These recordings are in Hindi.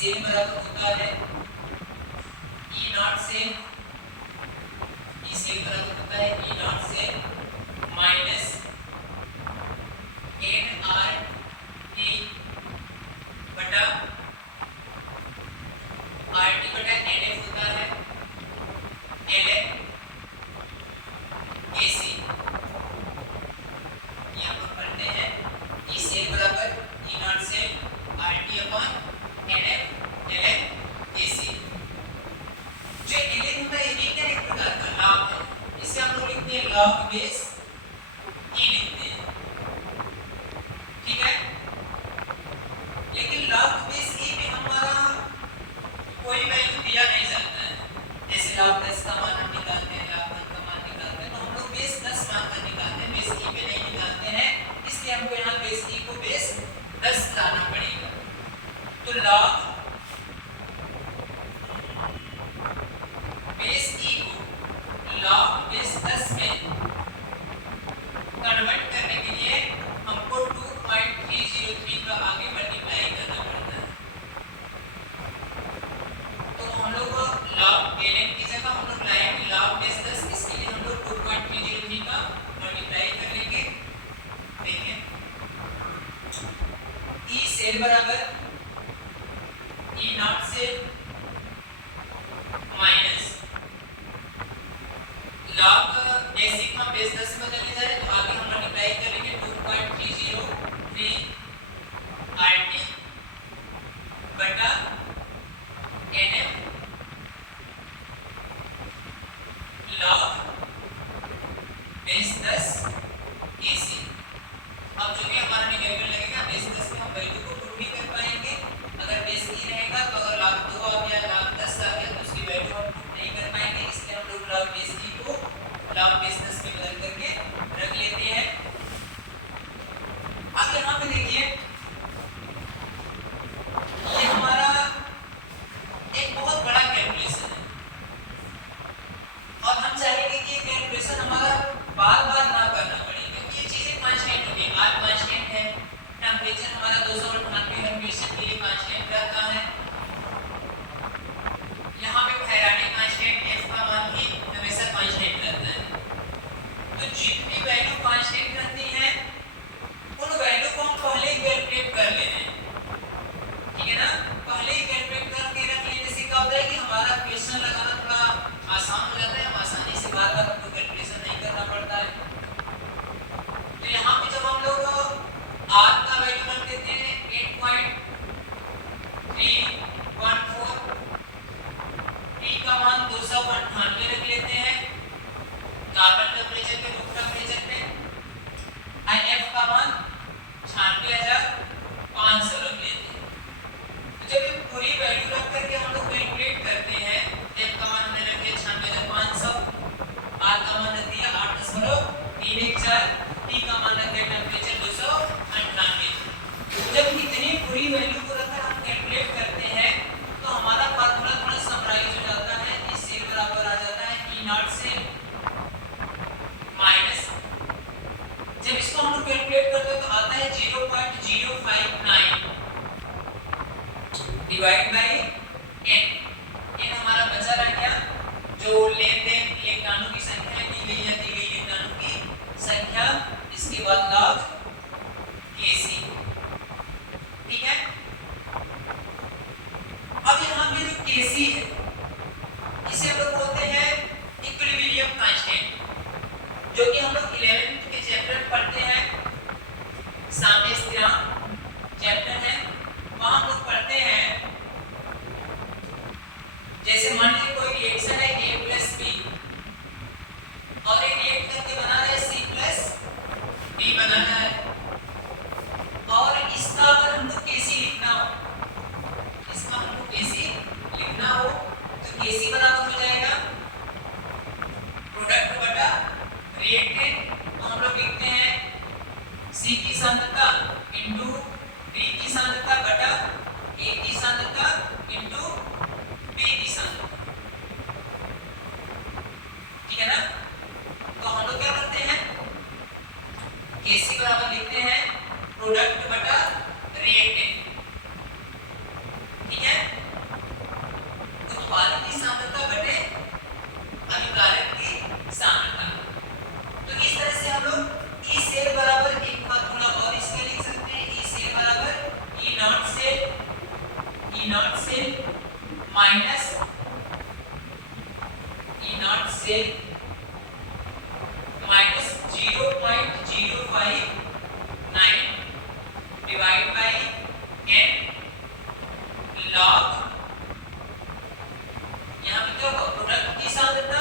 सेम बराबर होता है ई नॉट से, ई सेम बराबर होता है ई नॉट से माइनस एन आर टी बटा आर टी बटा एन एफ होता है एल एन ए सी। यहाँ पर पढ़ते हैं ई सेम बराबर ई नॉट से R T upon N F L N A C. जो एल एन होता है ये क्या एक प्रकार का लॉग है, इसे हम लोग लिखते हैं लॉग बेस ई लिखते हैं, ठीक है। लेकिन लॉग बेस ई में हमारा कोई वैल्यू दिया नहीं जाता है, जैसे लॉग 10 का मान हम निकालते हैं, लॉग 1 का मान निकालते हैं, तो हम लोग बेस 10 मान का निकालते हैं, बेस ई पे नहीं निकालते हैं, इसलिए हमको यहाँ बेस ई को बेस 10 लाना पड़ेगा। तो लॉग बेस ई को लॉग बेस 10 में कन्वर्ट करने के लिए हमको 2.303 का आगे मल्टीप्लाई करना पड़ता है। तो हम लोग लॉग एन की जगह हम लोग लाएंगे लॉग बेस 10, इसके लिए हम लोग 2.303 का मल्टीप्लाई कर लेंगे। देखें ई सेल बराबर ई नॉट से माइनस लॉग बेसिक में बेस 10 में बदल जाए तो आगे हम मल्टीप्लाई करेंगे 2.303 आरटी बटा एनएफ लॉग बेस 10 एसी। अब जो भी हमारा निगेटिव लगेगा बेस 10 में हम वैल्यू को प्रूव नहीं कर पाएंगे। अगर बेस ई रहेगा तो अगर लॉग 2 आ गया लॉग 10 आ गया तो उसकी वैल्यू हम प्रूव नहीं कर पाएंगे, इसलिए हम लोग लॉग बेस ई को लॉग बेस 10 में बदल करके रख लेते हैं। अब यहाँ पे देखिए ये हमारा एक बहुत बड़ा कैलकुलेशन है और हम चाहेंगे कि ये कैलकुलेशन हमारा बार बार ना करना पड़े, क्योंकि ये चीजें कांस्टेंट होती है। आर कांस्टेंट है, टेम्परेचर हमारा 298 हमेशा के लिए कांस्टेंट रहता है, यहाँ पे फैराडे कांस्टेंट एफ का मान भी हमेशा कांस्टेंट रहता है। तो जितनी वैल्यू कांस्टेंट रहती है उन वैल्यू को हम पहले ही कैलकुलेट कर लेते हैं, ठीक है ना। पहले ही कैलकुलेट करके रख लेने से क्या होता है कि हमारा क्वेश्चन लगाना थोड़ा आसान हो जाता है, हम आसानी से बार बार हमको कैलकुलेशन नहीं करना पड़ता है। तो यहाँ पे जब हम लोग आर का वैल्यू रख देते हैं 8.314, टी का मान 298 रख लेते हैं कार्बन टेम्परेचर के रूम टेम्परेचर पे, एफ का मान 96,500 रख लेते हैं। तो जब ये पूरी वैल्यू रख करके हम लोग कैलकुलेट करते हैं, एफ का मान हमने रख दिया 96,500, आर का मान रख दिया 8.314, टी का मान रख दिया टेम्परेचर 298। जब इतनी पूरी वैल्यू को रखकर हम कैलकुलेट करते हैं तो हमारा फार्मूला थोड़ा समराइज हो जाता है, इससे बराबर आ जाता है ई नॉट से माइनस, जब इसको हम लोग कैलकुलेट करते हैं तो आता है 0.059 डिवाइड बाय n। n हमारा बचा रहा क्या, जो लेन देन इलेक्ट्रॉनों की संख्या है, दी गई इलेक्ट्रॉनों की संख्या, इसके बाद लॉग Kc, ठीक है। अब यहाँ पे जो Kc है इसे हम लोग बोलते हैं इक्विलिब्रियम कांस्टेंट, जो कि हम लोग 11th के चैप्टर में पढ़ते हैं, साम्य स्थिरांक चैप्टर है, वहां हम लोग पढ़ते हैं। जैसे मान लीजिए कोई रिएक्शन है A+ naught cell minus E not cell minus 0.059 divide by n log, यहाँ पे क्या होगा प्रोडक्ट की सांद्रता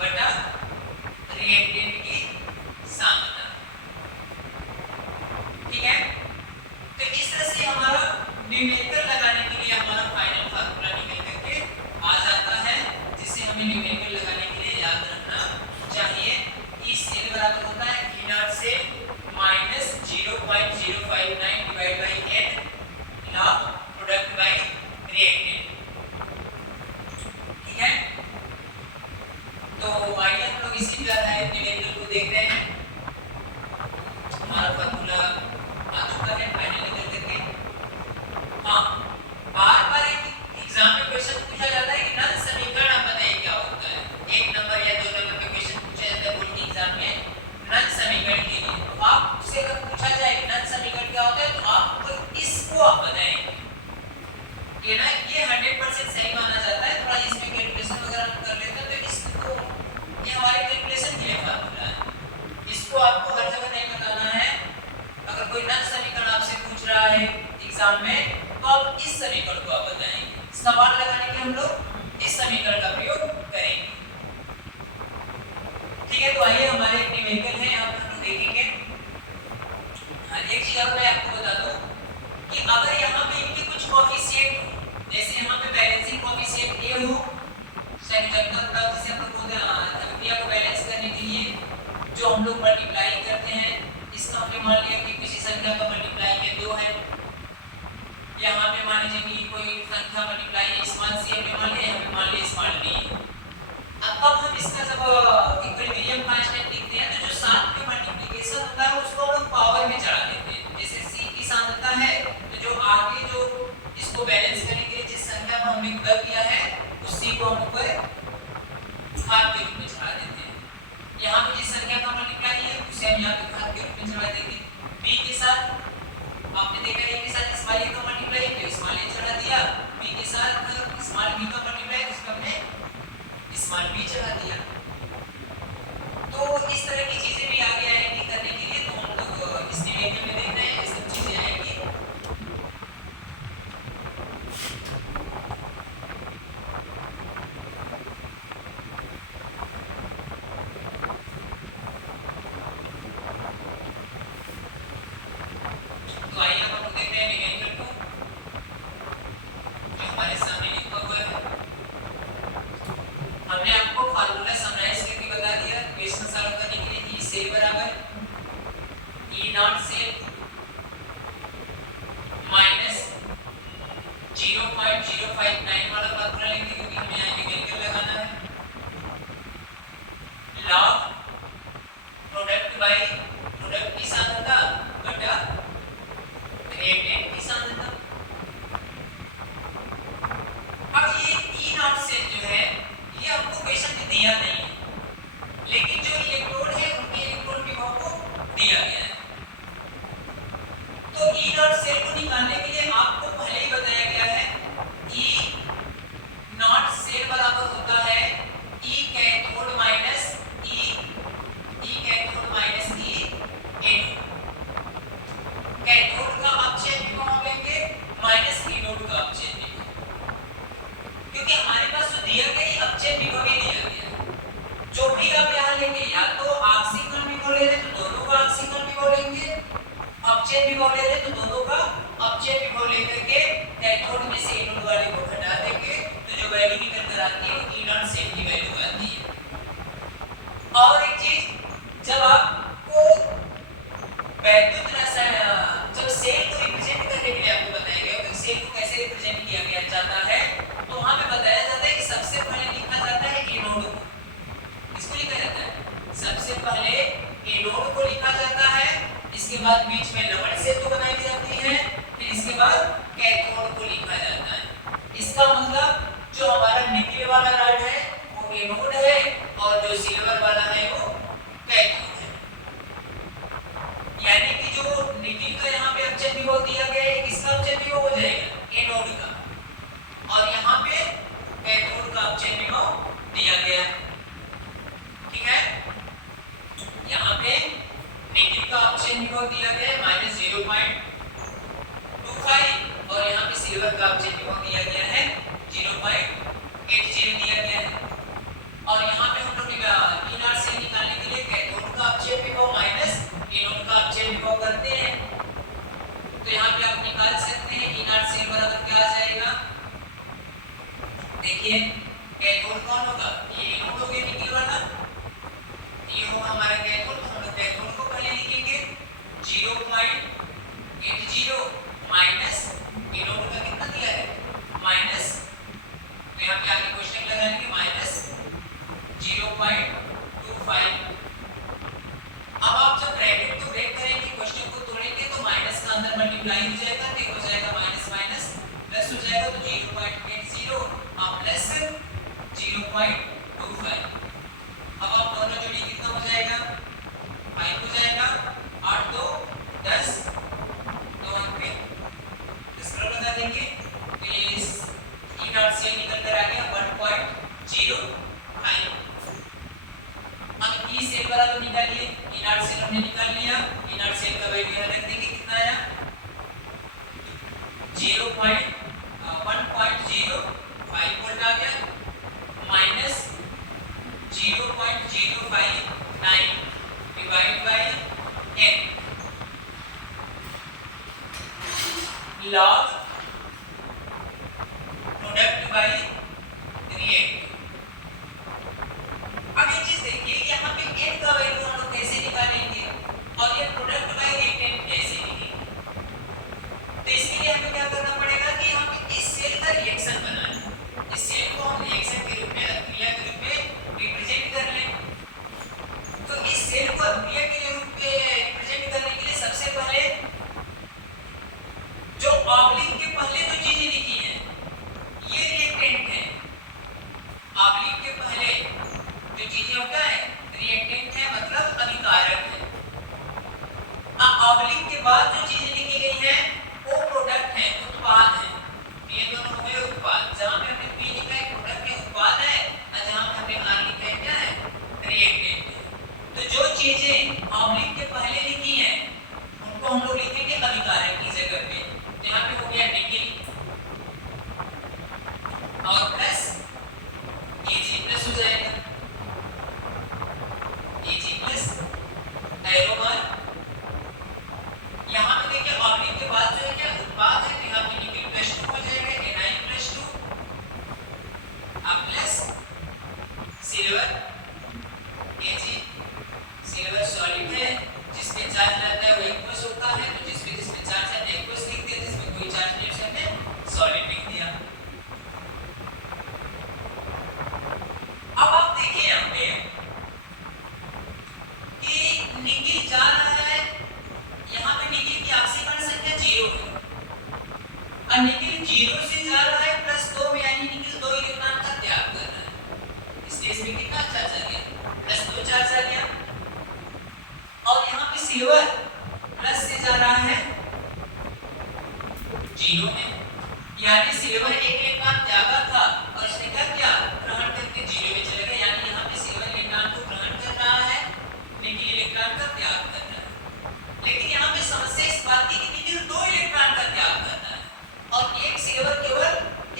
बटा रिएक्टेंट की सांद्रता। ठीक है, तो इस तरह से हमारा न्यूमेरिकल लगाने के लिए हमारा फाइनल फार्मूला निकल करके आ जाता है, जिसे हमें न्यूमेरिकल लगाने के लिए याद रखना चाहिए। ई सेल बराबर होता है E not cell minus 0.059 divide by n log product by reactant. ठीक है, तो आइए हम लोग इसी तरह न्यूमेरिकल को देख रहे हैं। हमारा फार्मूला आ चुका है फाइनल निकल करके। हाँ, बार बार एक एग्जाम में क्वेश्चन पूछा जाता है कि नल समीकरण आप बताइए क्या होता है। 1 नंबर या 2 नंबर में क्वेश्चन पूछा जाता है बोर्ड के एग्जाम में नल समीकरण के लिए। तो आपसे अगर पूछा जाए कि नल समीकरण क्या होता है तो आप इसको आप बताएंगे कि ना ये 100% सही माना जाता है। थोड़ा इसमें कैलकुलेशन वगैरह हम कर लेते हैं, तो इसको ये हमारे कैलकुलेशन के लिए फार्मूला है। इसको आपको हर जगह नहीं बताना है। अगर कोई नल समीकरण आपसे पूछ रहा है एग्जाम में तो आप इस समीकरण को आप बताएंगे। इसका मान लगाने के लिए हम लोग इस समीकरण का प्रयोग करेंगे। ठीक है, तो आइए हमारे न्यूमेरिकल है यहाँ पर हम लोग देखेंगे। एक चीज अब मैं आपको बता दूं कि अगर यहाँ पे इनके कुछ कोएफिशिएंट, जैसे यहाँ पे बैलेंसिंग कोएफिशिएंट a हो, संयोजकता जिसे हम लोग बोलते हैं अभिक्रिया को बैलेंस करने के लिए जो हम लोग मल्टीप्लाई करते हैं, इसका हमने मान लिया कि किसी संख्या का मल्टीप्लाई में 2 है। यहाँ पे मान लीजिए कि कोई संख्या मल्टीप्लाई स्मॉल c हमने मान लिया, यहाँ पे मान लिया स्मॉल d। अब हम इसका जब इक्विलिब्रियम कांस्टेंट लिखते हैं तो जो साथ में मल्टीप्लिकेशन होता है उसको हम लोग पावर में चढ़ा देते हैं। जैसे c की सांद्रता है तो जो आगे जो इसको बैलेंस करने के लिए जिस संख्या को हमने गुणा किया है उस c को हम ऊपर घात के रूप में चढ़ा देते हैं। यहाँ पे जिस संख्या का मल्टीप्लाई है उसे हम यहाँ पे घात के रूप में चढ़ा देंगे। b के साथ आपने देखा a के साथ स्मॉल a का मल्टीप्लाई तो स्मॉल a चढ़ा दिया, b के साथ स्मॉल b का मल्टीप्लाई उसको हमने स्मॉल b चढ़ा दिया। तो इस तरह की चीजें भी आगे आएंगी करने के लिए, तो हम लोग इस न्यूमेरिकल में देख रहे हैं ये सब चीजें आएंगी। तो आइए हम लोग देखते हैं न्यूमेरिकल को जो हमारे सामने लिखा हुआ है। हमने आपको फार्मूला समराइज करके बता दिया क्वेश्चन सॉल्व करने के लिए। ई सेल बराबर ई नॉट सेल माइनस 0.059 वाला फार्मूला लेंगे क्योंकि हमें यहाँ न्यूमेरिकल लगाना है। लॉग प्रोडक्ट बाय प्रोडक्ट की सांद्रता बटा रिएक्टेंट की सांद्रता। अब ये ई नॉट सेल जो है ये आपको क्वेश्चन में दिया नहीं है, लेकिन जो इलेक्ट्रोड है उनके इलेक्ट्रॉन विभव को दिया गया है। तो ई नॉट सेल को निकालने के लिए आपको पहले ही बताया गया है ई नॉट सेल बराबर होता है E cathode minus E cathode minus E anode. Cathode का अपचयन विभव हम लेंगे माइनस एनोड का अपचयन विभव, क्योंकि हमारे पास जो दिया गया ये अपचयन विभव ही दिया गया है। जो भी आप यहाँ लेंगे या तो ऑक्सीकरण विभव ले रहे तो दोनों का ऑक्सीकरण विभव लेंगे, अपचयन विभव ले रहे तो दोनों का अपचयन विभव लेकर के कैथोड में से एनोड वाले को घटा देंगे तो जो वैल्यू निकल कर आती है वो ई नॉट सेल की वैल्यू आती है। और एक चीज, जब आपको वैद्युत रसायन जब सेल को रिप्रेजेंट करने के लिए आपको बताया गया कि सेल को कैसे रिप्रेजेंट किया गया जाता है, तो वहां पे बताया जाता है कि सबसे पहले लिखा जाता है एनोड को। इसको लिखा जाता है सबसे पहले एनोड को लिखा जाता है, इसके बाद बीच में लवण सेतु बनाई जाती है, फिर इसके बाद कैथोड को लिखा जाता है। इसका मतलब जो हमारा निकल वाला रॉड है वो एनोड है और जो सिल्वर वाला है वो कैथोड है। यानी कि जो निकल का यहाँ पे अपचयन विभव दिया गया है किसका अपचयन विभव हो जाएगा का ऑब्जेक्ट दिया गया है 0.80 दिया गया है। और यहाँ पे हम लोग E0 से निकालने के लिए कैथोड का ऑब्जेक्ट विभव माइनस एनोड का ऑब्जेक्ट विभव करते हैं। तो यहाँ पे आप निकाल सकते हैं E0 से बराबर क्या आ जाएगा। देखिए कैथोड कौन होगा, ये एनोड हो गया निकल वाला, ये होगा हमारा कैथोड। तो हम लोग कैथोड को पहले लिखेंगे 0.80 माइनस एनोड का कितना दिया है माइनस, तो यहाँ पे आगे क्वेश्चन लगाएंगे माइनस 0.25। अब आप जब ब्रैकेट को ब्रेक करेंगे क्वेश्चन को तोड़ेंगे तो माइनस का अंदर मल्टीप्लाई हो जाएगा, तो हो जाएगा माइनस माइनस प्लस हो जाएगा, तो 0.80 और प्लस 0.25। अब आप दोनों जोड़ी कितना हो जाएगा 5 हो जाएगा, 8 2 10 2 अंक पे इसको लगा देंगे, तो ये E0 से निकल कर आ गया 1.05। अब E सेल वाला तो निकालिए, E0 सेल हमने निकाल लिया, E0 सेल का वैल्यू रख देंगे कितना आया 1.05 वोल्ट आ गया minus 0.059 divide by n log product by react. अब ये चीज देखिए यहाँ पे n का वैल्यू हम लोग कैसे निकालेंगे और ये प्रोडक्ट बाय रिएक्टेंट कैसे लिखेंगे। तो इसके लिए हमें क्या करना पड़ेगा कि हम इस सेल का रिएक्शन बनाना है, इस सेल को हम रिएक्शन के रूप में अभिक्रिया के रूप में रिप्रेजेंट कर लें। तो इस सेल को अभिक्रिया के रूप में रिप्रेजेंट करने के लिए सबसे पहले जो ऑब्लिक के पहले जो चीजें लिखी है ये रिएक्टेंट है, ऑब्लिक के पहले जो चीजें होता है रिएक्टेंट है मतलब अभिकारक है। ऑब्लिक के बाद जो चीजें लिखी गई है वो प्रोडक्ट है, उत्पाद है। ये दोनों हो गए उत्पाद, जहां पे हमने P लिखा है प्रोडक्ट है उत्पाद है, और जहां पे हमने R लिखा है क्या है रिएक्टेंट है। तो जो चीजें ऑब्लिक के पहले लिखी हैं उनको हम लोग लिखेंगे अभिकारक की जगह पे। तो यहाँ पे हो गया निकिल और प्लस Ag प्लस हो जाएगा, Ag प्लस एरोमार। यहाँ पे देखिए ऑब्लिक के बाद जो है क्या उत्पाद है, तो यहाँ पे निकिल प्लस 2 हो जाएगा Ni प्लस 2 अब plus silver Ag। Silver solid है, जिसमें चार्ज रहता है वो एक्वस होता है, तो जिसमें चार्ज है एक्वस लिख दिया, जिसमें कोई चार्ज नहीं है हमने सॉलिड लिख दिया। अब आप देखिए यहाँ पे कि निकिल जा रहा है, यहाँ पे निकिल की ऑक्सीकरण संख्या 0 है और निकिल 0 से जा रहा है प्लस 2 में, यानी निकिल 2 इलेक्ट्रॉन का त्याग कर रहा है। इसलिए इसमें कितना चार्ज आ गया प्लस 2 चार्ज आ गया। और यहाँ पे सिल्वर प्लस से जा रहा है 0 में, यानी सिल्वर एक इलेक्ट्रॉन त्यागा था और इसने क्या किया ग्रहण करके 0 में चला गया, यानी यहाँ पे सिल्वर इलेक्ट्रॉन को ग्रहण कर रहा है, निकिल इलेक्ट्रॉन का त्याग कर रहा है। लेकिन यहाँ पे समस्या इस बात की कि निकिल 2 इलेक्ट्रॉन का त्याग कर रहा है और एक सिल्वर केवल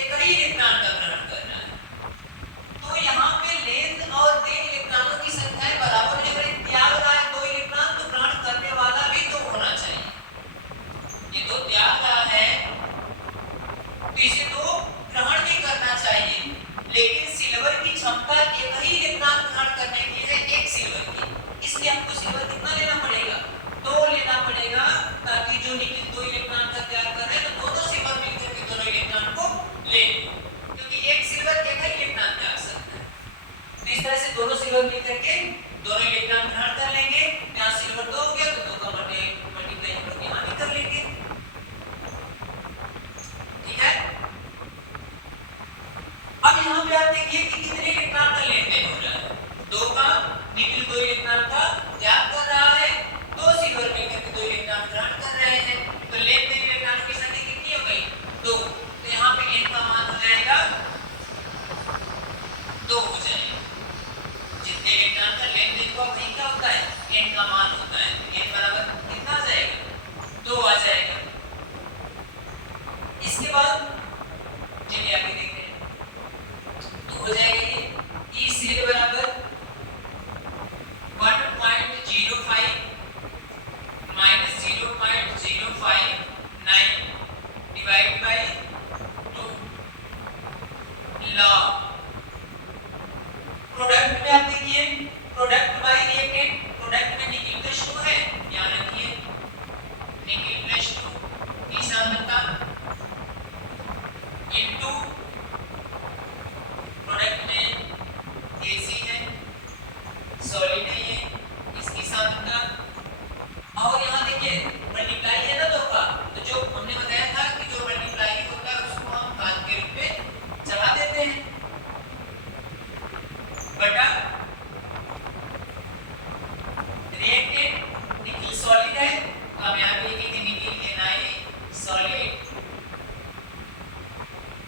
एक ही इलेक्ट्रॉन का ग्रहण कर रहा है। तो यहाँ पे लेंथ और देन इलेक्ट्रॉनों की संख्याएं बराबर है, अगर त्याग रहा है 2 इलेक्ट्रॉन तो ग्रहण करने वाला भी 2 होना चाहिए। ये 2 त्याग रहा है तो इसे 2 ग्रहण भी करना चाहिए, लेकिन सिल्वर की क्षमता एक ही इलेक्ट्रॉन ग्रहण करने की है एक सिल्वर की, इसलिए हमको सिल्वर कितना लेना पड़ेगा 2 लेना पड़ेगा, ताकि जो निकिल 2 इलेक्ट्रॉन का त्याग कर रहे हैं तो दोनों सिल्वर मिलकर के दोनों इलेक्ट्रॉन को ले, क्योंकि एक सिल्वर एक ही इलेक्ट्रॉन त्याग सकता है। तो इस तरह से दोनों सिल्वर मिलकर के दोनों इलेक्ट्रॉन ग्रहण कर लेंगे। यहाँ सिल्वर 2 हो गया तो 2 का मल्टीप्लाई हम लोग यहाँ भी कर लेंगे, ठीक है। अब यहाँ पे आप देखिए कि कितने इलेक्ट्रॉन का लेन देन हो रहा है, 2 का निकिल 2 इलेक्ट्रॉन का त्याग कर रहा है, 2 सिल्वर मिलकर के 2 इलेक्ट्रॉन ग्रहण कर रहे हैं, तो लेन देन इलेक्ट्रॉनों की संख्या कितनी हो गई 2। तो यहाँ पे n का मान हो जाएगा 2 हो जाएगा, जितने इलेक्ट्रॉन का लेन देन हुआ वही क्या होता है n का मान होता है। n बराबर कितना आ जाएगा 2 आ जाएगा। इसके बाद चलिए आगे देखते हैं। तो हो जाएगा ये ई सेल बराबर 1.05 minus 0.059 divide by 2 log product में आप देखिए प्रोडक्ट बाय रिएक्टेंट, प्रोडक्ट में निकल प्लस 2 है, याद रखिए निकल प्लस 2 की सांद्रता इनटू प्रोडक्ट में एसी है, सॉलिड है ये, इसकी सांद्रता। और यहाँ देखिए मल्टीप्लाई है ना दो का, तो जो हमने बताया था कि जो मल्टीप्लाई होता है उसको हम घात के रूप में चढ़ा देते हैं बटा रिएक्टेंट निकल सॉलिड है, अब यहाँ पे लिखेंगे निकल Na सॉलिड,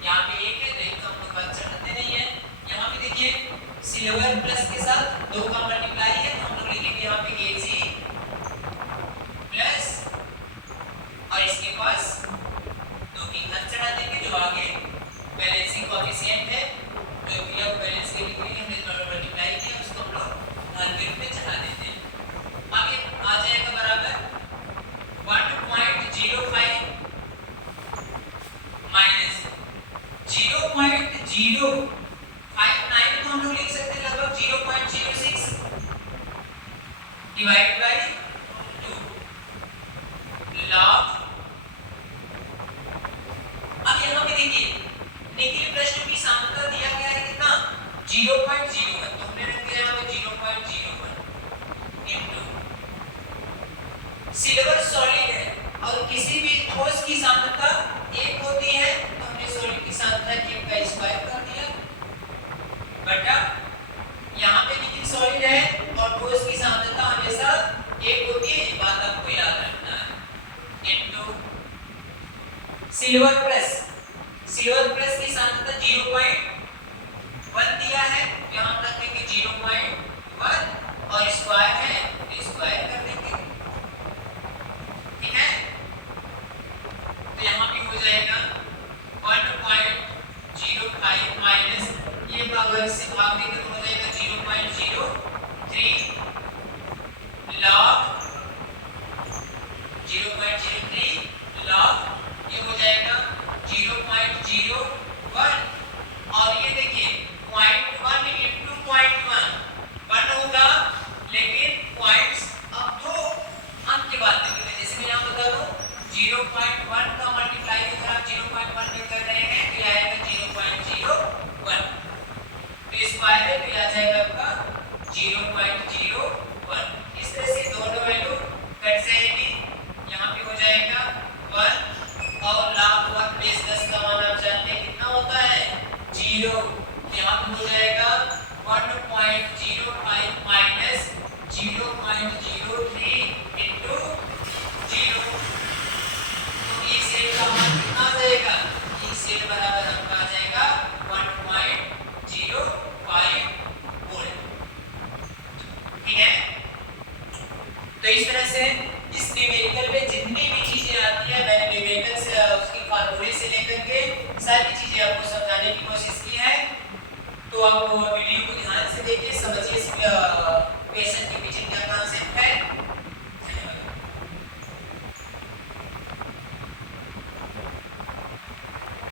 यहाँ पे एक है तो एक का हम लोग बात चढ़ाते नहीं है। यहाँ पे देखिए सिल्वर प्लस के साथ दो का मल्टीप्लाई है तो हम लोग लिखेंगे यहाँ पे Ag प्लस और इसके पास दो की घात चढ़ा देंगे जो आगे बैलेंसिंग कोएफिशिएंट है जो कि अब बैलेंस के लिए हमने मल्टीप्लाई किया उसको हम लोग घात के रूप में चढ़ा देते हैं। आगे आ जाएगा बराबर 1.05 माइनस 0.059 को हम लोग लिख सकते हैं लगभग 0.06 डिवाइड बाय 2 लॉग। अब यहाँ पे देखिए निकल प्लस 2 की सांद्रता दिया गया है कितना 0.01, तो हमने रख दिया यहाँ पे 0.01 इनटू सिल्वर सॉलिड है और किसी भी ठोस की सांद्रता 1 होती है तो हमने सॉलिड की सांद्रता के का स्क्वायर कर दिया बटा यहाँ पे निकल सॉलिड है और ठोस की सांद्रता हमेशा 1 होती है, ये बात आपको याद रखना है, इनटू सिल्वर प्लस की सांद्रता 0.1 दिया है, यहाँ हम रखेंगे 0.1 और स्क्वायर है तो स्क्वायर कर देंगे, ठीक है। तो यहाँ पे हो जाएगा 1.05 माइनस ये भाग से भाग देंगे तो हो जाएगा 0.03 लॉग 0.03 लॉग ये हो जाएगा 0.01 और ये देखिए 0.1 into 0.1 1 होगा, लेकिन पॉइंट्स अब दो अंक के बाद देंगे, जैसे मैं यहाँ बता दूं 0.1 का मल्टीप्लाई अगर आप 0.1 में कर रहे हैं तो ये आएगा 0.01 तो स्क्वायर है तो ये आ जाएगा आपका 0.01। इस तरह से दोनों वैल्यू कट जाएगी, यहाँ पे हो जाएगा 1 और log 1 बेस 10 का मान आप जानते हैं कितना होता है 0, यहाँ पे हो जाएगा 1.05 माइनस 0.03 इनटू 0, तो ई सेल का मान कितना आ जाएगा, ई सेल बराबर आपका आ जाएगा 1.05 वोल्ट, ठीक है। तो इस तरह से इस न्यूमेरिकल में जितनी भी चीजें आती है मैंने न्यूमेरिकल से उसकी फार्मूले से लेकर के सारी चीजें आपको समझाने की कोशिश की है, तो आप वीडियो को ध्यान से देखिए, समझिए क्वेश्चन के पीछे